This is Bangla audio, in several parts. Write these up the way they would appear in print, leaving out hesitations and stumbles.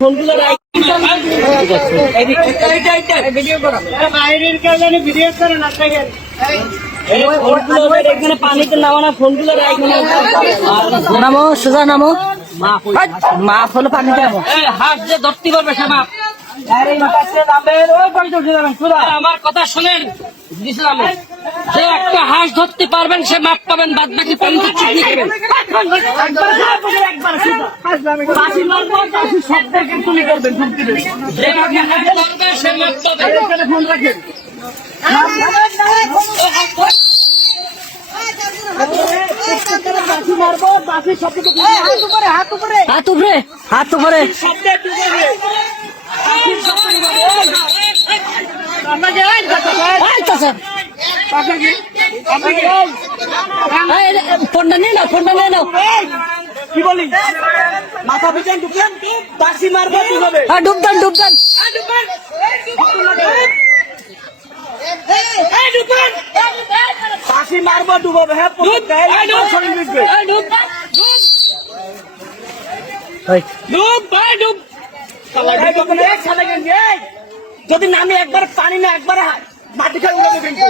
ফোনগুলো এখানে পানিতে নামানো ফোনগুলো নামো সোজা নামো মাপ হলো পানিতে নামো হাত যে ধরতে পারবে সে মাপ আমার কথা শোনেন যে একটা হাঁস ধরতে পারবেন সে মাপ পাবেন, বাদ বাকি পানিতে চিকনি খাবেন। সে মাপ পাবেন। ফোন রাখেন হাত উপরে হাত উপরে ফোনটা নিয়ে নাও, ফোনটা নিয়ে নাও। কি বলি মাথা পিছন ঢুকলেন বাসি মারবো কিভাবে? ডুবদান ডুবদান বাসি মারবো ডুবাবে। হ্যাঁ যদি নামি একবার পানি না একবার মাটি খাই উড়াবে কিন্তু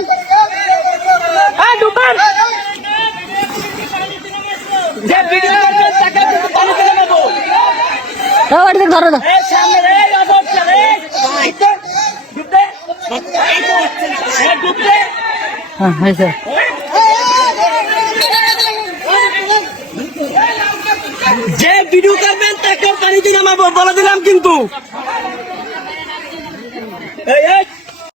যে ভিডিও করবেন তাকে পানিতে নামাবো। ধরো না যে ভিডিও করবেন তাকে পানিতে নামাবো বলে দিলাম কিন্তু।